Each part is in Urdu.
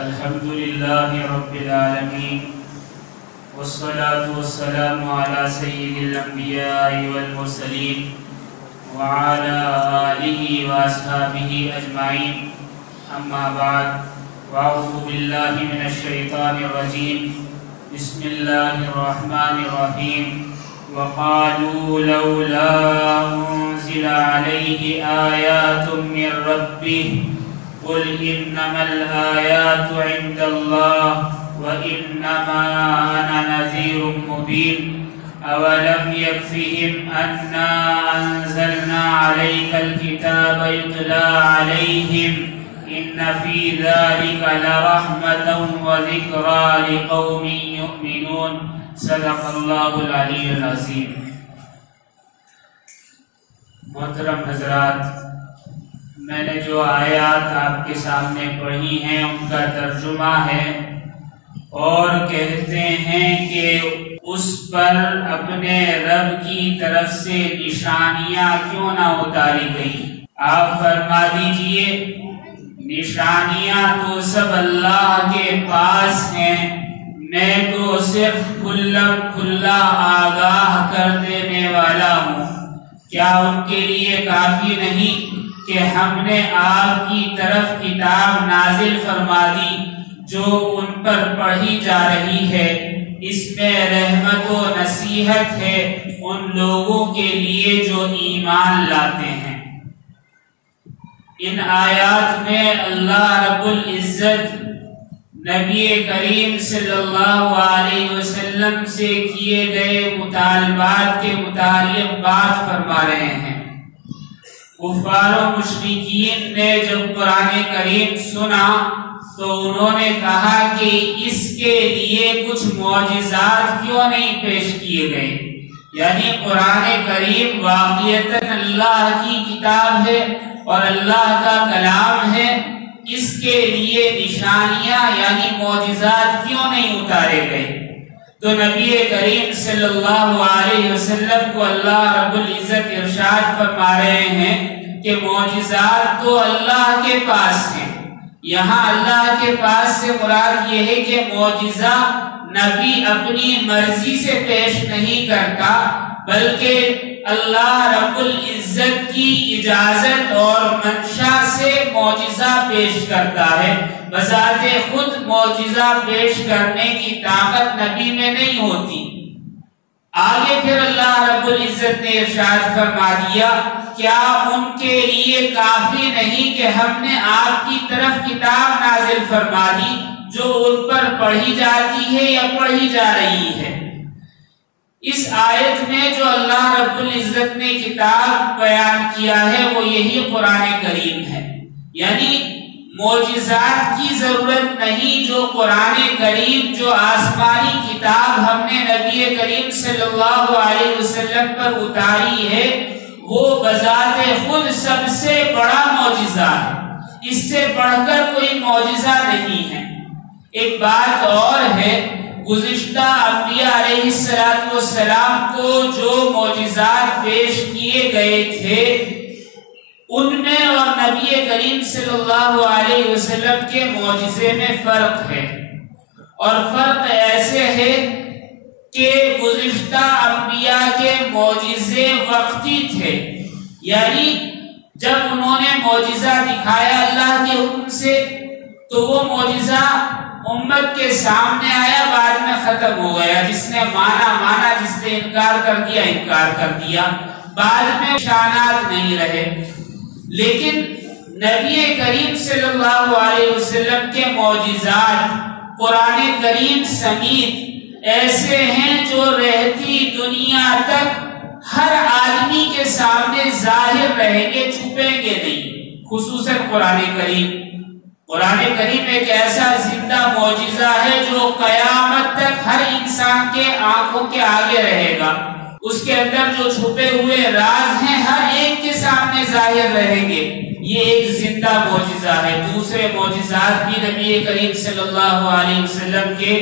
الحمد لله رب العالمين والصلاة والسلام على سيد الأنبياء والمرسلين وعلى آله وأصحابه أجمعين أما بعد وأعوذ بالله من الشيطان الرجيم بسم الله الرحمن الرحيم وقالوا لولا أنزل عليه آيات من ربه قل إنما الآيات عند الله وإنما أنا نذير مبين أولم يكفهم أنا أنزلنا عليك الكتاب يتلى عليهم إن في ذلك لرحمة وذكرى لقوم يؤمنون صدق الله العلی العظیم۔ محترم حضرات، میں نے جو آیات آپ کے سامنے پڑھی ہیں ان کا ترجمہ ہے اور کہتے ہیں کہ اس پر اپنے رب کی طرف سے نشانیاں کیوں نہ اتاری گئی۔ آپ فرما دیجئے نشانیاں تو سب اللہ کے پاس ہیں، میں تو صرف کھلا آگاہ کر دینے والا ہوں۔ کیا ان کے لیے کافی نہیں کہ ہم نے آپ کی طرف کتاب نازل فرما دی جو ان پر پڑھی جا رہی ہے، اس میں رحمت و نصیحت ہے ان لوگوں کے لیے جو ایمان لاتے ہیں۔ ان آیات میں اللہ رب العزت نبی کریم صلی اللہ علیہ وسلم سے کیے گئے مطالبات کے متعلق بات فرما رہے ہیں۔ کفار و مشرکین نے جب قرآن کریم سنا تو انہوں نے کہا کہ اس کے لیے کچھ معجزات کیوں نہیں پیش کیے گئے، یعنی قرآن کریم واقعتاً اللہ کی کتاب ہے اور اللہ کا کلام ہے، اس کے لیے نشانیاں یعنی معجزات کیوں نہیں اتارے گئے؟ تو نبی کریم صلی اللہ علیہ وسلم کو اللہ رب العزت ارشاد فرما رہے ہیں کہ معجزات تو اللہ کے پاس ہیں۔ یہاں اللہ کے پاس سے مراد یہ ہے کہ معجزہ نبی اپنی مرضی سے پیش نہیں کرتا، بلکہ اللہ رب العزت کی اجازت اور منشا سے معجزہ پیش کرتا ہے۔ بذات خود معجزہ پیش کرنے کی طاقت نبی میں نہیں ہوتی۔ آگے پھر اللہ رب العزت نے ارشاد فرما دیا کیا ان کے لیے کافی نہیں کہ ہم نے آپ کی طرف کتاب نازل فرما دی جو ان پر پڑھی جاتی ہے یا پڑھی جا رہی ہے۔ اس آیت میں جو اللہ رب العزت نے کتاب بیان کیا ہے وہ یہی قرآن کریم ہے، یعنی معجزات کی ضرورت نہیں۔ جو قرآن کریم جو آسمانی کتاب ہم نے نبی کریم صلی اللہ علیہ وسلم پر اتاری ہے وہ بذات خود سب سے بڑا معجزہ ہے، اس سے بڑھ کر کوئی معجزہ نہیں ہے۔ ایک بات اور ہے، گزشتہ انبیاء علیہ السلام کو جو معجزات پیش کیے گئے تھے ان میں اور نبی کریم صلی اللہ علیہ وسلم کے معجزے میں فرق ہے، اور فرق ایسے ہے کہ گزشتہ انبیاء کے معجزے وقتی تھے، یعنی جب انہوں نے معجزہ دکھایا اللہ کے حکم سے تو وہ معجزہ امت کے سامنے آیا، بعد میں ختم ہو گیا۔ جس نے مانا، جس نے انکار کر دیا، بعد میں نشانات نہیں رہے۔ لیکن نبی کریم صلی اللہ علیہ وسلم کے معجزات قرآن کریم سمیت ایسے ہیں جو رہتی دنیا تک ہر آدمی کے سامنے ظاہر رہیں گے، چھپیں گے نہیں۔ خصوصاً قرآن کریم ایک ایسا زندہ معجزہ ہے جو قیامت تک ہر انسان کے آنکھوں کے آگے رہے گا۔ اس کے اندر جو چھپے ہوئے راز ہیں ہر ایک کے سامنے ظاہر رہیں گے۔ یہ ایک زندہ معجزہ ہے۔ دوسرے معجزات بھی نبی کریم صلی اللہ علیہ وسلم کے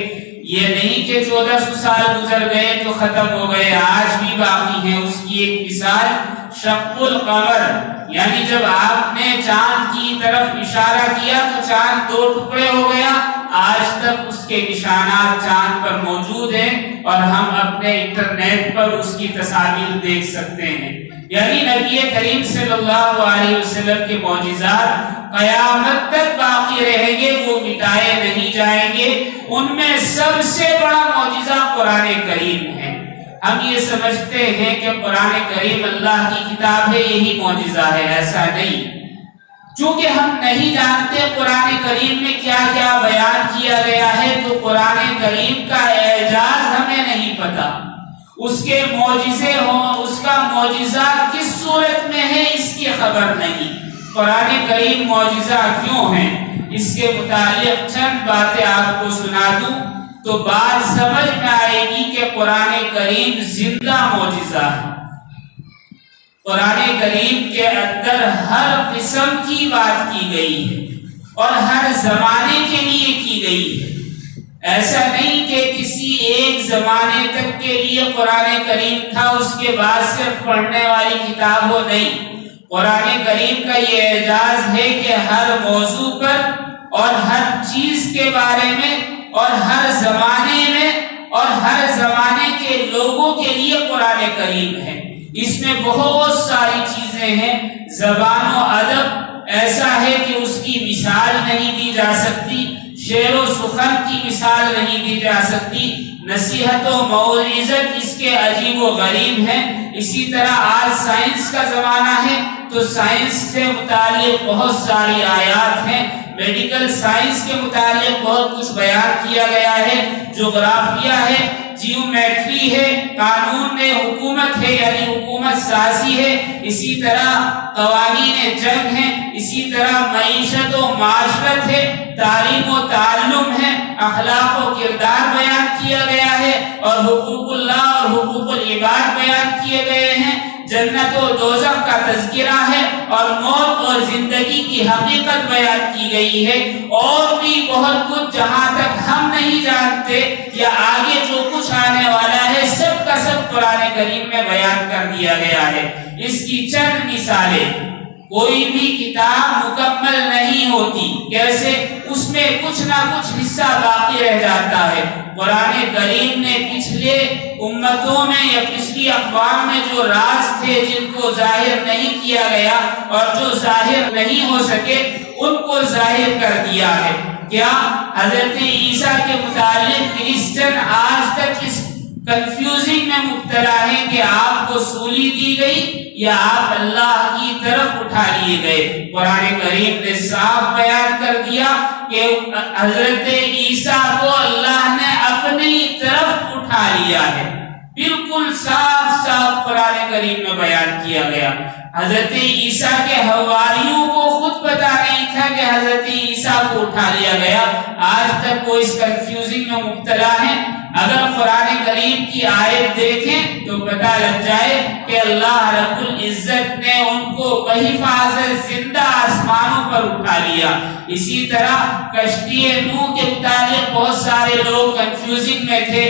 یہ نہیں کہ 1400 سال گزر گئے تو ختم ہو گئے، آج بھی باقی ہیں۔ اس کی ایک مثال شق القمر، یعنی جب آپ نے چاند کی طرف اشارہ کیا تو چاند دو ٹکڑے ہو گیا، آج تک اس کے نشانات چاند پر موجود ہیں اور ہم اپنے انٹرنیٹ پر اس کی تصاویر دیکھ سکتے ہیں۔ یعنی نبی کریم صلی اللہ علیہ وسلم کے معجزات قیامت تک باقی رہیں گے، وہ مٹائے نہیں جائیں گے۔ ان میں سب سے بڑا معجزہ قرآن کریم ہے۔ ہم یہ سمجھتے ہیں کہ قرآن کریم اللہ کی کتاب ہے، یہی معجزہ ہے، ایسا نہیں۔ چونکہ ہم نہیں جانتے قرآن کریم میں کیا کیا بیان کیا گیا ہے، تو قرآن کریم کا اعجاز ہمیں نہیں پتا، اس کے معجزے ہوں، اس کا معجزہ کس صورت میں ہے اس کی خبر نہیں۔ قرآن کریم معجزہ کیوں ہے، اس کے متعلق چند باتیں آپ کو سنا دوں تو بات سمجھ میں آئے گی کہ قرآن کریم زندہ معجزہ ہے۔ قرآن کریم کے اندر ہر قسم کی بات کی گئی ہے اور ہر زمانے کے لیے کی گئی ہے۔ ایسا نہیں کہ کسی ایک زمانے تک کے لیے قرآن کریم تھا، اس کے بعد صرف پڑھنے والی کتاب ہو، نہیں۔ قرآن کریم کا یہ اعجاز ہے کہ ہر موضوع پر اور ہر چیز کے بارے میں اور ہر زمانے میں اور ہر زمانے کے لوگوں کے لیے قرآن کریم ہے۔ اس میں بہت ساری چیزیں ہیں۔ زبان و ادب ایسا ہے کہ اس کی مثال نہیں دی جا سکتی، شعر و سخن کی مثال نہیں دی جا سکتی، نصیحت و موعظت اس کے عجیب و غریب ہیں۔ اسی طرح آج سائنس کا زمانہ ہے تو سائنس سے متعلق بہت ساری آیات ہیں، میڈیکل سائنس کے متعلق بہت کچھ بیان کیا گیا ہے، جغرافیہ ہے، جیومیٹری ہے، قانون حکومت ہے یعنی حکومت سازی ہے، اسی طرح قوانین جنگ ہیں، اسی طرح معیشت و معاشرت ہے، تعلیم و تعلم ہے، اخلاق و کردار بیان کیا گیا ہے اور حقوق اللہ اور حقوق العباد بیان کیے گئے ہیں، جنت و دوزخ کا تذکرہ ہے اور موت اور زندگی کی حقیقت بیان کی گئی ہے، اور بھی بہت کچھ جہاں تک ہم نہیں جانتے یا آگے جو کچھ آنے والا ہے سب کا سب قرآن کریم میں بیان کر دیا گیا ہے۔ اس کی چند مثالیں، کوئی بھی کتاب مکمل نہیں ہوتی، کیسے؟ اس میں کچھ نہ کچھ حصہ باقی رہ جاتا ہے۔ قرآن کریم نے پچھلے امتوں میں یا پچھلی اقوام میں جو راز تھے جن کو ظاہر نہیں کیا گیا اور جو ظاہر نہیں ہو سکے ان کو ظاہر کر دیا ہے۔ کیا حضرت عیسیٰ کے متعلق کرسچن آج تک اس کنفیوزنگ میں مبتلا ہیں کہ آپ کو سولی دی گئی یا آپ اللہ کی طرف اٹھا لیے گئے؟ قرآن کریم نے صاف بیان کر دیا کہ حضرت عیسیٰ کو اللہ نے اپنی طرف اٹھا لیا ہے، بالکل صاف صاف قرآن کریم میں بیان کیا گیا۔ حضرت عیسیٰ کے حواریوں کو خود پتا نہیں تھا کہ حضرت عیسیٰ کو اٹھا لیا گیا، آج تک وہ اس کنفیوزنگ میں مبتلا ہیں۔ اگر قرآن کریم کی آیت دیکھیں تو پتہ لگ جائے کہ اللہ رب العزت نے ان کو بحفاظت زندہ آسمانوں پر اٹھا لیا۔ اسی طرح کشتی نوح کے متعلق بہت سارے لوگ کنفیوزنگ میں تھے،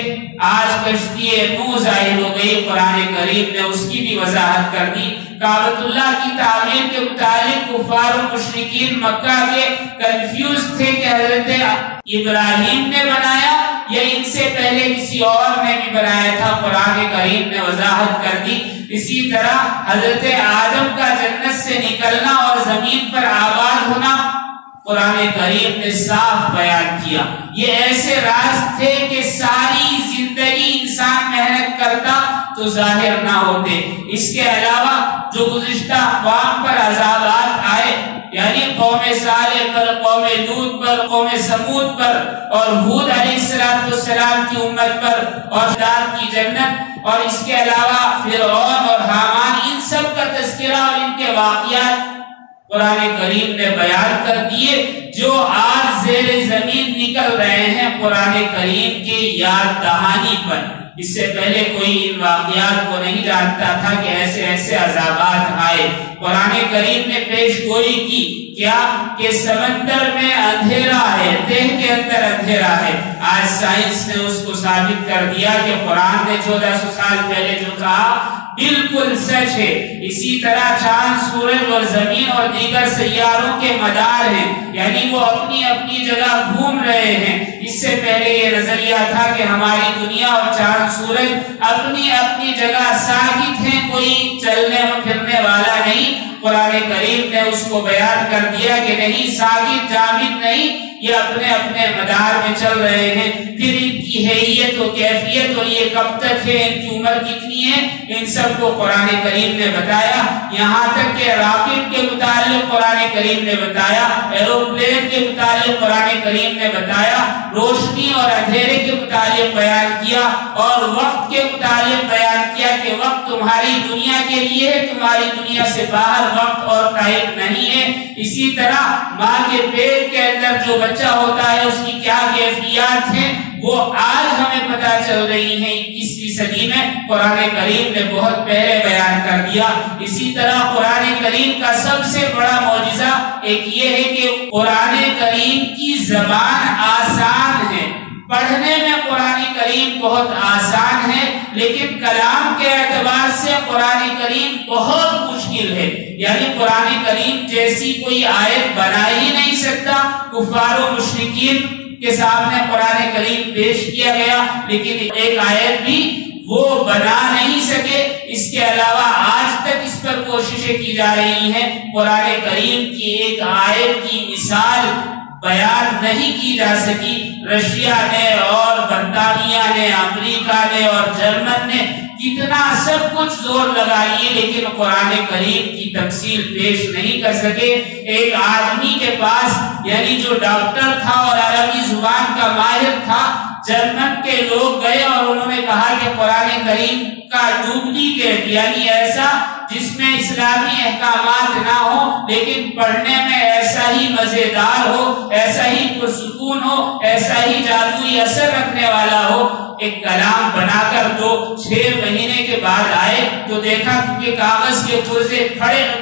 آج کشتی نوح ظاہر ہو گئی، قرآن کریم نے اس کی بھی وضاحت کر دی۔ کعبۃ اللہ کی تعمیر کے متعلق کفار و مشرکین مکہ کے کنفیوز تھے کہ حضرت ابراہیم نے بنایا یا ان سے پہلے کسی اور نے بھی بنایا تھا، قرآن کریم نے وضاحت کر دی۔ اسی طرح حضرت آدم کا جنت سے نکلنا اور زمین پر آباد ہونا قرآن کریم نے صاف بیان کیا۔ یہ ایسے راز تھے کہ ساری زندگی انسان محنت کرتا تو ظاہر نہ ہوتے۔ اس کے علاوہ جو گزشتہ اقوام پر عذابات آئے، یعنی قوم صالح پر، قوم لوط پر، قوم سمود پر اور ہود علیہ السلام کی امت پر اور داد کی جنت، اور اس کے علاوہ فرعون اور حامان، ان سب کا تذکرہ اور ان کے واقعات قرآن کریم نے بیان کر دیے جو آج زیر زمین نکل رہے ہیں قرآن کریم کی یاد دہانی پر۔ اس سے پہلے کوئی ان واقعات کو نہیں جانتا تھا کہ ایسے ایسے عذابات آئے۔ قرآن کریم نے پیش گوئی کی کیا کہ سمندر میں اندھیرا ہے، تہ کے اندر اندھیرا ہے۔ آج سائنس نے اس کو ثابت کر دیا کہ قرآن نے 1400 سال پہلے جو کہا بالکل سچ ہے۔ اسی طرح چاند، سورج اور زمین اور دیگر سیاروں کے مدار ہیں، یعنی وہ اپنی اپنی جگہ گھوم رہے ہیں۔ اس سے پہلے یہ نظریہ تھا کہ ہماری دنیا اور چاند، سورج اپنی اپنی جگہ ثابت ہیں، کوئی چلنے پھرنے والا نہیں۔ قرآن کریم نے اس کو بیان کر دیا کہ نہیں، ثابت جامد نہیں، یہ اپنے اپنے مدار میں چل رہے ہیں۔ پھر ان کی حیثیت و کیفیت اور یہ کب تک ہے، ان کی عمر کتنی ہے، ان سب کو قرآن کریم نے بتایا۔ یہاں تک کہ راکٹ کے متعلق قرآن کریم نے بتایا، ایروپلین کے متعلق قرآن کریم نے بتایا، روشنی اور اندھیرے کے متعلق بیان کیا، اور وقت کے متعلق بیان کیا کہ وقت تمہاری دنیا کے لیے ہے، تمہاری دنیا سے باہر وقت اور ٹائم نہیں ہے۔ اسی طرح ماں کے پیٹ کے اندر جو بچہ ہوتا ہے اس کی کیا کیفیات ہیں وہ آج ہمیں پتہ چل رہی ہیں 21ویں صدی میں، قرآن کریم نے بہت پہلے بیان کر دیا۔ اسی طرح قرآن کریم کا سب سے بڑا معجزہ ایک یہ ہے کہ قرآن کریم کی زبان آسان ہے، پڑھنے میں قرآن کریم بہت آسان ہے، لیکن کلام کے اعتبار سے قرآن کریم بہت مشکل ہے۔ یعنی قرآن کریم جیسی کوئی آیت بنا ہی نہیں سکتا۔ کفار و مشرکین کے سامنے قرآن کریم پیش کیا گیا، لیکن ایک آیت بھی وہ بنا نہیں سکے۔ اس کے علاوہ آج تک اس پر کوششیں کی جا رہی ہیں، قرآن کریم کی ایک آیت کی مثال بیان نہیں کی جا سکی۔ رشیا نے اور برطانیہ نے، امریکہ نے اور جرمن نے کتنا سب کچھ زور لگا لیے، لیکن قرآن کریم کی تفصیل پیش نہیں کر سکے۔ ایک آدمی کے پاس، یعنی جو ڈاکٹر تھا اور عربی زبان کا ماہر تھا، جرمن کے لوگ گئے اور انہوں نے کہا کہ قرآن کریم کا ڈپلیکیٹ، یعنی ایسا جس میں اسلامی احکامات نہ ہو لیکن پڑھنے میں ایسا ہی مزیدار ہو، ایسا ہی پرسکون ہو، ایسا ہی جادوئی اثر رکھنے والا ہو، ایک کلام بنا کر دو۔ 6 مہینے کے بعد آئے تو دیکھا کہ کاغذ کے پرزے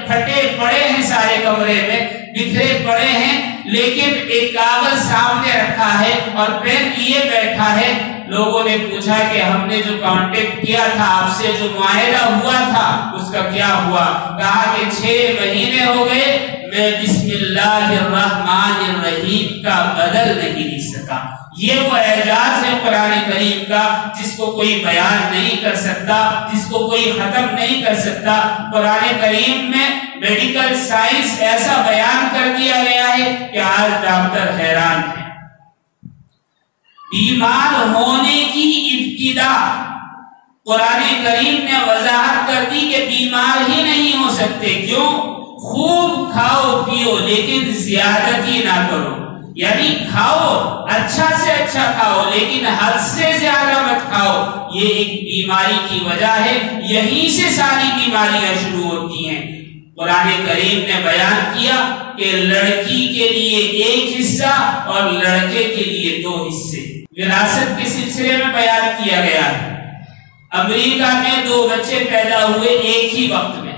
پھٹے پڑے ہیں، سارے کمرے میں بکھرے پڑے ہیں، لیکن ایک کاغذ سامنے رکھا ہے اور پین لیے بیٹھا ہے۔ لوگوں نے پوچھا کہ ہم نے جو کانٹیکٹ کیا تھا آپ سے، جو معاہدہ ہوا تھا، اس کا کیا ہوا؟ کہا کہ 6 مہینے ہو گئے، میں بسم اللہ الرحمن الرحیم کا بدل نہیں لکھ سکا۔ یہ وہ اعجاز ہے قرآن کریم کا جس کو کوئی بیان نہیں کر سکتا، جس کو کوئی ختم نہیں کر سکتا۔ قرآن کریم میں میڈیکل سائنس ایسا بیان کر دیا گیا ہے کہ آج ڈاکٹر حیران ہیں۔ بیمار ہونے کی ابتدا قرآن کریم نے وضاحت کر دی کہ بیمار ہی نہیں ہو سکتے۔ کیوں؟ خوب کھاؤ پیو لیکن زیادتی نہ کرو، یعنی کھاؤ، اچھا سے اچھا کھاؤ لیکن حد سے زیادہ مت کھاؤ۔ یہ ایک بیماری کی وجہ ہے، یہیں سے ساری بیماریاں شروع ہوتی ہیں۔ قرآن کریم نے بیان کیا کہ لڑکی کے لیے ایک حصہ اور لڑکے کے لیے 2 حصے وراثت کے سلسلے میں بیان کیا گیا ہے۔ امریکہ میں 2 بچے پیدا ہوئے ایک ہی وقت میں،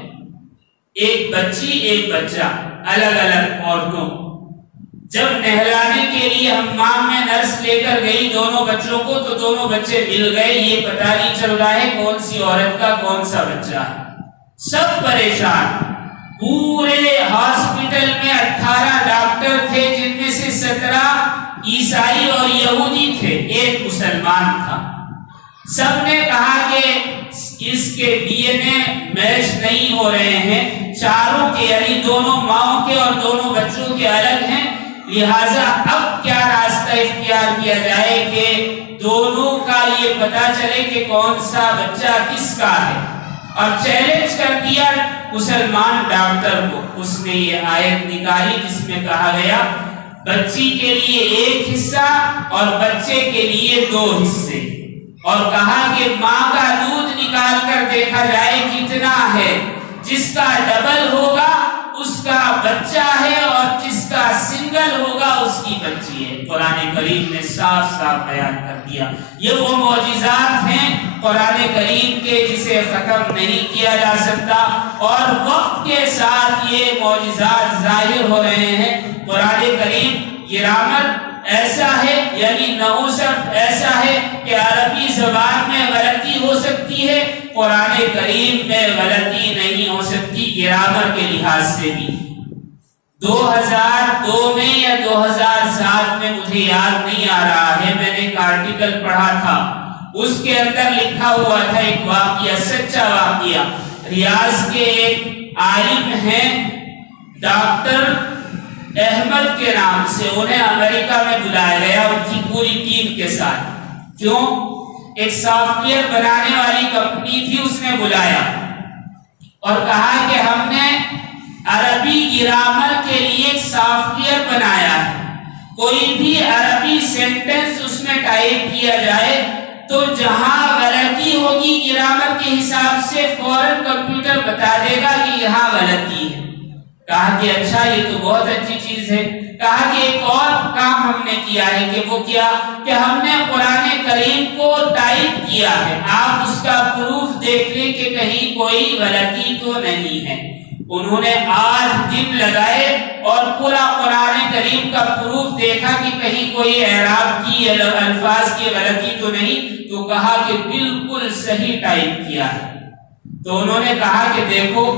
ایک بچی ایک بچہ، الگ الگ عورتوں۔ جب نہلانے کے لیے حمام میں نرس لے کر گئی دونوں بچوں کو تو دونوں بچے مل گئے، یہ پتہ نہیں چل رہا ہے کون سی عورت کا کون سا بچہ ہے۔ سب پریشان۔ پورے ہاسپٹل میں 18 ڈاکٹر تھے، جن میں سے 17 عیسائی اور یہودی تھے، ایک مسلمان تھا۔ سب نے کہا کہ اس کے ڈی این اے میچ نہیں ہو رہے ہیں، چاروں کے یعنی دونوں ماؤں کے اور دونوں بچوں کے الگ ہیں، لہٰذا اب کیا راستہ اختیار کیا جائے کہ دونوں کا یہ پتہ چلے کہ کون سا بچہ کس کا ہے۔ اور چیلنج کر دیا مسلمان ڈاکٹر کو۔ اس نے یہ آیت نکالی جس میں کہا گیا بچی کے لیے 1 حصہ اور بچے کے لیے 2 حصے، اور کہا کہ ماں کا دودھ نکال کر دیکھا جائے کتنا ہے، جس کا ڈبل ہوگا اس کا بچہ ہے اور جس کا سنگل ہوگا اس کی بچی ہے۔ قرآن کریم نے صاف صاف بیان کر دیا۔ یہ وہ معجزات ہیں قرآن کریم کے جسے ختم نہیں کیا جا سکتا، اور وقت کے ساتھ یہ معجزات ظاہر ہو رہے ہیں۔ قرآن کریم گرامر ایسا ہے، یعنی نحو ایسا ہے کہ عربی زبان میں غلطی ہو سکتی ہے، قرآن کریم میں غلطی نہیں ہو سکتی گرامر کے لحاظ سے بھی۔ 2002 میں یا 2007 میں مجھے یاد نہیں آ رہا ہے، میں نے ایک آرٹیکل پڑھا تھا، اس کے اندر لکھا ہوا تھا ایک واقعہ، سچا واقعہ۔ ریاض کے ایک عالم ہیں ڈاکٹر احمد کے نام سے، انہیں امریکہ میں بلایا گیا ان کی پوری ٹیم کے ساتھ۔ کیوں؟ ایک سافٹ ویئر بنانے والی کمپنی تھی، اس نے بلایا اور کہا کہ ہم نے عربی گرامر کے لیے ایک سافٹ ویئر بنایا ہے، کوئی بھی عربی سینٹنس اس میں ٹائپ کیا جائے تو جہاں غلطی ہوگی گرامر کے حساب سے فوراً کمپیوٹر بتا دے گا کہ یہاں غلطی ہے۔ کہا کہ اچھا، یہ تو بہت اچھی چیز ہے۔ کہا کہ ایک اور کام ہم نے کیا ہے، کہ وہ کیا کہ ہم نے قرآن کریم کو ٹائپ کیا ہے، آپ اس کا پروف دیکھ لیں کہ کہیں کوئی غلطی تو نہیں ہے۔ انہوں نے 8 دن لگائے اور پورا قرآن کریم کا پروف دیکھا کہ کہیں کوئی اعراب کی الفاظ کی غلطی تو نہیں، تو کہا کہ بالکل صحیح ٹائپ کیا ہے۔ تو انہوں نے کہا کہ دیکھو،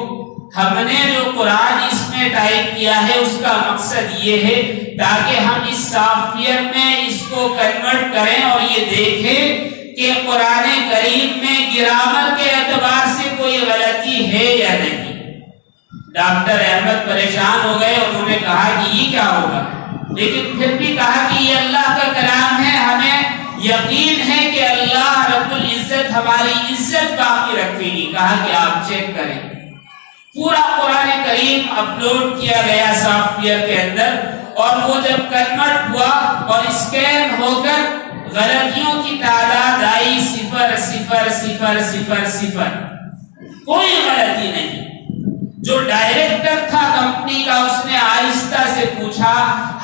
ہم نے جو قرآن اس میں ٹائپ کیا ہے اس کا مقصد یہ ہے تاکہ ہم اس سافٹ ویئر میں اس کو کنورٹ کریں اور یہ دیکھیں کہ قرآن کریم میں گرامر کے اعتبار سے کوئی غلطی ہے یا نہیں۔ ڈاکٹر احمد پریشان ہو گئے، انہوں نے کہا کہ یہ کیا ہوگا، لیکن پھر بھی کہا کہ یہ اللہ کا کلام ہے، ہمیں یقین ہے کہ اللہ رب العزت ہماری عزت باقی رکھے گی۔ کہا کہ آپ چیک کریں۔ پورا قرآن کریم اپلوڈ کیا گیا سافٹ ویئر کے اندر، اور وہ جب کنورٹ ہوا اور اسکین ہو کر غلطیوں کی تعداد آئی 0 0 0 0 0، کوئی غلطی نہیں۔ جو ڈائریکٹر تھا کمپنی کا، اس نے آہستہ سے پوچھا،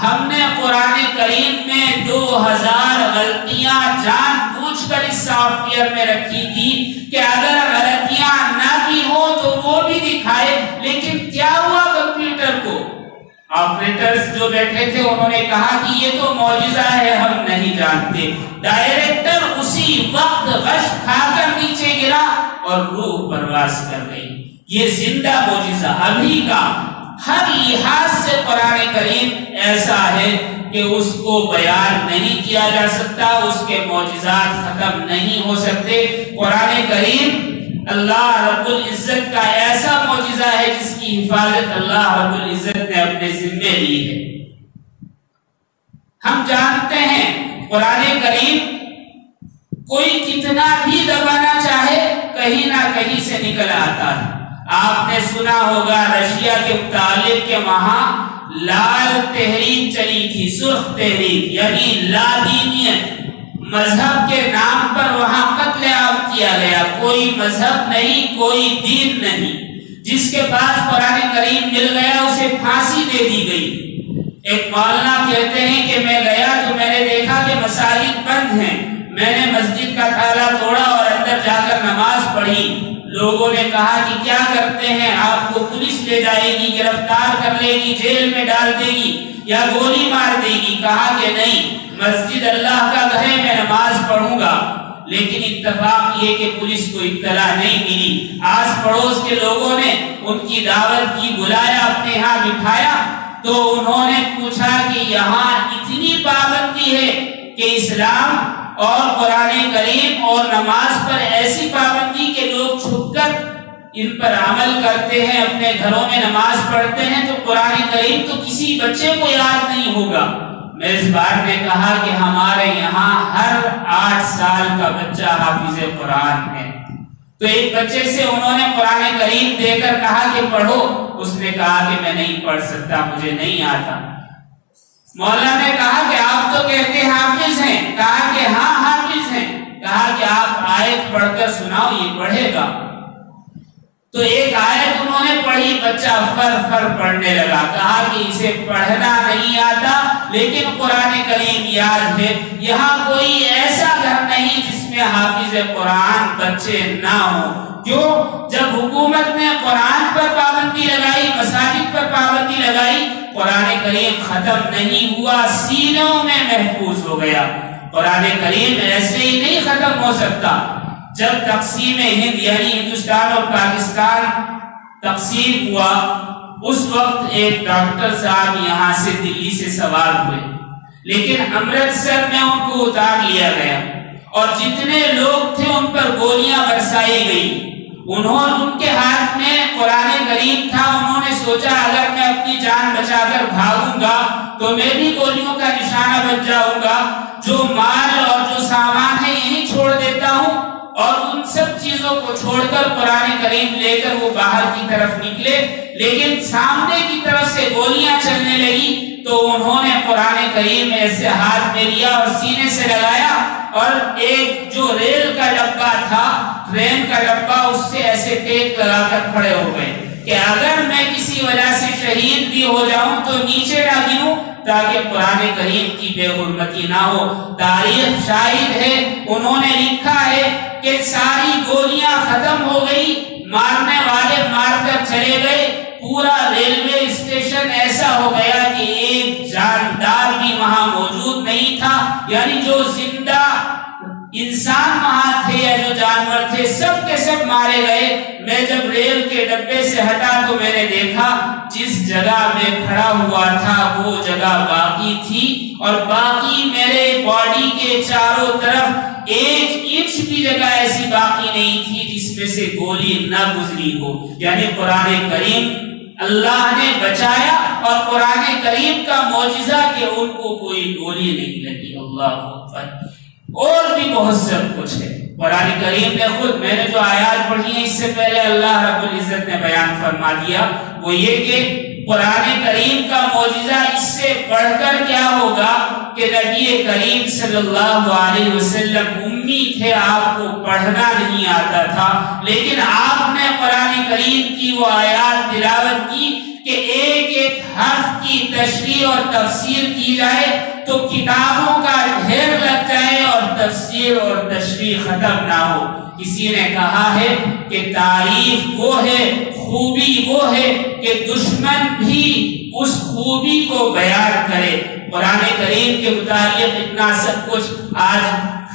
ہم نے قرآن کریم میں 2000 غلطیاں جان بوجھ کر اس سافٹ ویئر میں رکھی تھی کہ اگر غلطیاں نہ بھی ہو تو وہ بھی دکھائے، لیکن کیا ہوا کمپیوٹر کو؟ آپریٹرز جو بیٹھے تھے انہوں نے کہا کہ یہ تو معجزہ ہے، ہم نہیں جانتے۔ ڈائریکٹر اسی وقت غش کھا کر نیچے گرا اور روح پرواز کر گئی۔ یہ زندہ معجزہ ابھی کا ہر لحاظ سے قرآن کریم ایسا ہے کہ اس کو بیان نہیں کیا جا سکتا، اس کے معجزات ختم نہیں ہو سکتے۔ قرآن کریم اللہ رب العزت کا ایسا معجزہ ہے جس کی حفاظت اللہ رب العزت نے اپنے ذمے لی ہے۔ ہم جانتے ہیں قرآن کریم کوئی کتنا بھی دبانا چاہے کہیں نہ کہیں سے نکل آتا ہے۔ آپ نے سنا ہوگا رشیا کے متعلق کہ وہاں لال تحریک چلی تھی، سرخ تحریک، یعنی لادینیت، مذہب کے نام پر وہاں قتل عام کیا گیا۔ کوئی مذہب نہیں، کوئی دین نہیں، جس کے پاس قرآن کریم مل گیا اسے پھانسی دے دی گئی۔ ایک مولانا کہتے ہیں کہ میں گیا تو میں نے دیکھا کہ مساجد بند ہیں، میں نے مسجد کا تالا توڑا اور اندر جا کر نماز پڑھی۔ لوگوں نے کہا کہ کیا کرتے ہیں، آپ کو پولیس لے جائے گی، گرفتار کر لے گی، جیل میں ڈال دے گی یا گولی مار دے گی۔ کہا کہ نہیں، مسجد اللہ کا گھر ہے، میں نماز پڑھوں گا۔ لیکن اتفاق یہ کہ پولیس کو اطلاع نہیں ملی۔ آس پڑوس کے لوگوں نے ان کی دعوت کی، بلایا، اپنے ہاں بٹھایا تو انہوں نے پوچھا کہ یہاں اتنی پابندی ہے کہ اسلام اور قرآن کریم اور نماز پر ایسی پابندی کہ لوگ چھپ کر ان پر عمل کرتے ہیں، اپنے گھروں میں نماز پڑھتے ہیں، تو قرآن کریم تو کسی بچے کو یاد نہیں ہوگا۔ میزبان نے کہا کہ ہمارے یہاں ہر 8 سال کا بچہ حافظ قرآن ہے۔ تو ایک بچے سے انہوں نے قرآن کریم دے کر کہا کہ پڑھو، اس نے کہا کہ میں نہیں پڑھ سکتا، مجھے نہیں آتا۔ مولا نے کہا کہ آپ تو کہتے حافظ ہیں، کہا کہ ہاں حافظ ہیں، کہا کہ آپ آیت پڑھ کر سناؤ، یہ پڑھے گا۔ تو ایک آیت انہوں نے پڑھی، بچہ فر فر پڑھنے لگا، کہا کہ اسے پڑھنا نہیں آتا لیکن قرآن کریم یاد ہے۔ یہاں کوئی ایسا گھر نہیں جس میں حافظ قرآن بچے نہ ہوں۔ کیوں؟ جب حکومت نے قرآن پر پابندی لگائی، مساجد پر پابندی لگائی، قرآن کریم ختم نہیں ہوا، سینوں میں محفوظ ہو گیا۔ قرآن کریم ایسے ہی نہیں ختم ہو سکتا۔ جب تقسیم ہند یعنی ہندوستان اور پاکستان تقسیم ہوا، اس وقت ایک ڈاکٹر صاحب یہاں سے دلی سے سوار ہوئے، لیکن امرتسر میں ان کو اتار لیا گیا اور جتنے لوگ تھے ان پر گولیاں برسائی گئی۔ ان کے ہاتھ میں قرآن کریم تھا، انہوں نے سوچا اگر میں اپنی جان بچا کر بھاگوں گا تو میں بھی گولیوں کا نشانہ بن جاؤں گا، جو مال اور جو سامان ہے یہیں چھوڑ دیتا ہوں، اور ان سب چیزوں کو چھوڑ کر قرآن کریم لے کر وہ باہر کی طرف نکلے، لیکن سامنے کی طرف سے گولیاں چلنے لگی تو انہوں نے قرآن کریم ایسے ہاتھ میں لیا اور سینے سے لگایا، اور ایک جو ریل کا ڈبہ تھا، ٹرین کا ڈبہ، اس سے ایسے ٹیک لگا کر کھڑے ہو گئے کہ اگر میں کسی وجہ سے شہید بھی ہو جاؤں تو نیچے نہ گروں، تاکہ قرآن کریم کی بے حرمتی نہ ہو۔ تاریخ شاہد ہے، انہوں نے لکھا ہے کہ ساری گولیاں ختم ہو گئی، مارنے والے مار کر چلے گئے، پورا ریلوے اسٹیشن ایسا ہو گیا کہ ایک جاندار بھی وہاں موجود نہیں تھا، یعنی جو زندہ انسان وہاں تھے یا جو جانور تھے سب کے سب مارے گئے۔ میں جب ریل کے ڈبے سے ہٹا تو میں نے دیکھا جس جگہ میں کھڑا ہوا تھا وہ جگہ باقی تھی، اور باقی میرے باڈی کے چاروں طرف ایک انچ کی جگہ ایسی باقی نہیں تھی جس میں سے گولی نہ گزری ہو۔ یعنی قرآن کریم اللہ نے بچایا، اور قرآن کریم کا معجزہ کہ ان کو کوئی گولی نہیں لگی۔ اللہ اکبر۔ اور بھی بہت سب کچھ ہے قرآن کریم نے خود، میں نے جو آیات پڑھی ہیں اس سے پہلے اللہ رب العزت نے بیان فرما دیا، وہ یہ کہ قرآن کریم کا معجزہ اس سے بڑھ کر کیا ہوگا کہ نبی کریم صلی اللہ علیہ وسلم امی تھے، آپ کو پڑھنا نہیں آتا تھا، لیکن آپ نے قرآن کریم کی وہ آیات تلاوت کی کہ ایک ایک حرف کی تشریح اور تفسیر کی جائے تو کتابوں کا ڈھیر لگ جائے اور تفسیر اور تشریح ختم نہ ہو۔ کسی نے کہا ہے کہ تعریف وہ ہے، خوبی وہ ہے کہ دشمن بھی اس خوبی کو بیان کرے۔ قرآن کریم کے متعلق اتنا سب کچھ آج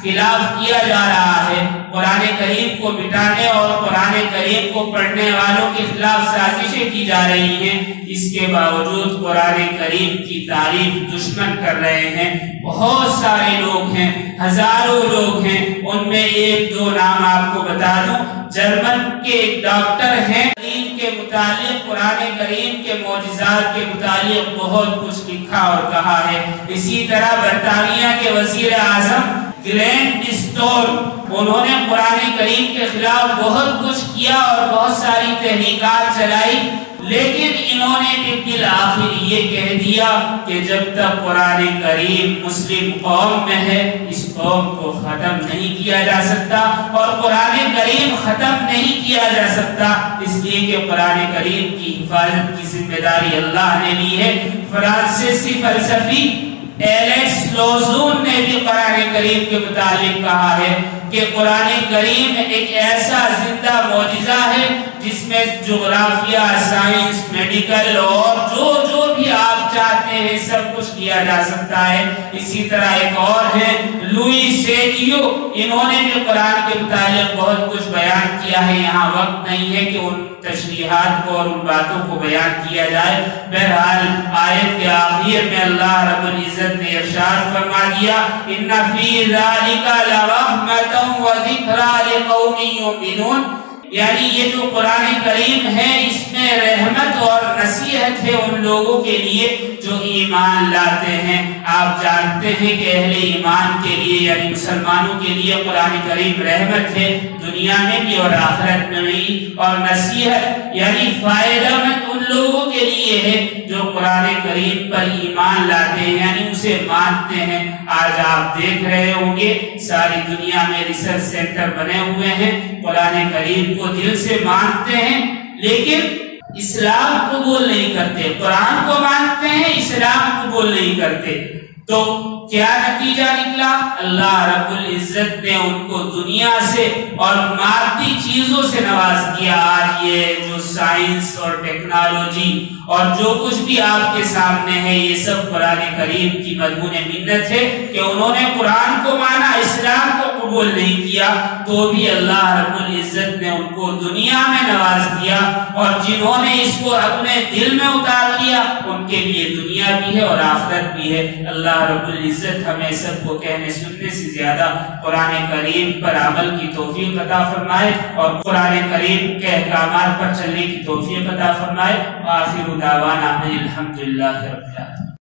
خلاف کیا جا رہا ہے، قرآن کریم کو مٹانے اور قرآن کریم کو پڑھنے والوں کے خلاف سازشیں کی جا رہی ہیں، اس کے باوجود قرآن کریم کی تعریف دشمن کر رہے ہیں۔ بہت سارے لوگ ہیں، ہزاروں لوگ ہیں، ان میں ایک دو نام آپ کو بتا دوں۔ جرمن کے ایک ڈاکٹر ہیں، کریم کے متعلق، قرآن کریم کے معجزات کے متعلق بہت کچھ لکھا اور کہا ہے۔ اسی طرح برطانیہ کے وزیر اعظم گرینڈ اسٹور، انہوں نے قرآن کریم کے خلاف بہت کچھ کیا اور بہت ساری تحریکات چلائی، لیکن انہوں نے بھی بالآخر یہ کہہ دیا کہ جب تک قرآن کریم مسلم قوم میں ہے اس قوم کو ختم نہیں کیا جا سکتا، اور قرآن کریم ختم نہیں کیا جا سکتا، اس لیے کہ قرآن کریم کی حفاظت کی ذمہ داری اللہ نے لی ہے۔ فرانسیسی فلسفی ایلیکس لوزون نے بھی قرآن کریم کے متعلق کہا ہے کہ قرآن کریم ایک ایسا زندہ معجزہ ہے جس میں جغرافیہ، سائنس، میڈیکل اور جو بھی آپ چاہتے ہیں سب کچھ کیا جا سکتا ہے۔ اسی طرح ایک اور ہے لوئی سیڈیو، انہوں نے بھی قرآن کے متعلق بہت کچھ بیان کیا ہے، یہاں وقت نہیں ہے کہ ان تشریحات کو اور ان باتوں کو بیان کیا جائے۔ بہرحال آیت کے آخر میں اللہ رب العزت نے ارشاد فرما دیا ان فی ذالک لرحمۃ وذکریٰ لقوم یؤمنون، یعنی یہ جو قرآن کریم ہے اس میں رحمت اور نصیحت ہے ان لوگوں کے لیے جو ایمان لاتے ہیں۔ آپ جانتے ہیں کہ اہل ایمان کے لیے یعنی مسلمانوں کے لیے قرآن کریم رحمت ہے، دنیا میں بھی اور آخرت میں بھی، اور نصیحت یعنی فائدہ مند ان لوگوں کے لیے ہے جو قرآن کریم پر ایمان لاتے ہیں یعنی اسے مانتے ہیں۔ آج آپ دیکھ رہے ہوں گے ساری دنیا میں ریسرچ سینٹر بنے ہوئے ہیں، قرآن کریم کو دل سے مانتے ہیں لیکن اسلام قبول نہیں کرتے، قرآن کو مانتے ہیں اسلام قبول نہیں کرتے۔ تو کیا نتیجہ نکلا؟ اللہ رب العزت نے ان کو دنیا سے اور مادی چیزوں سے نواز کیا۔ آج یہ جو سائنس اور ٹیکنالوجی اور جو کچھ بھی آپ کے سامنے ہے، یہ سب قرآن کریم کی مضمون منت ہے کہ انہوں نے قرآن کو مانا، اسلام کو قبول نہیں کیا، تو بھی اللہ رب العزت نے ان کو دنیا میں نواز کیا، اور جنہوں نے اس کو اپنے دل میں اتار لیا ان کے لیے دنیا بھی ہے اور آخرت بھی ہے۔ اللہ رب العزت ہمیں سب کو کہنے سننے سے زیادہ قرآن کریم پر عمل کی توفیق عطا فرمائے اور قرآن کریم کے احکامات پر چلنے کی توفیق عطا فرمائے۔ آخر دعوانا الحمدللہ رب العالمین۔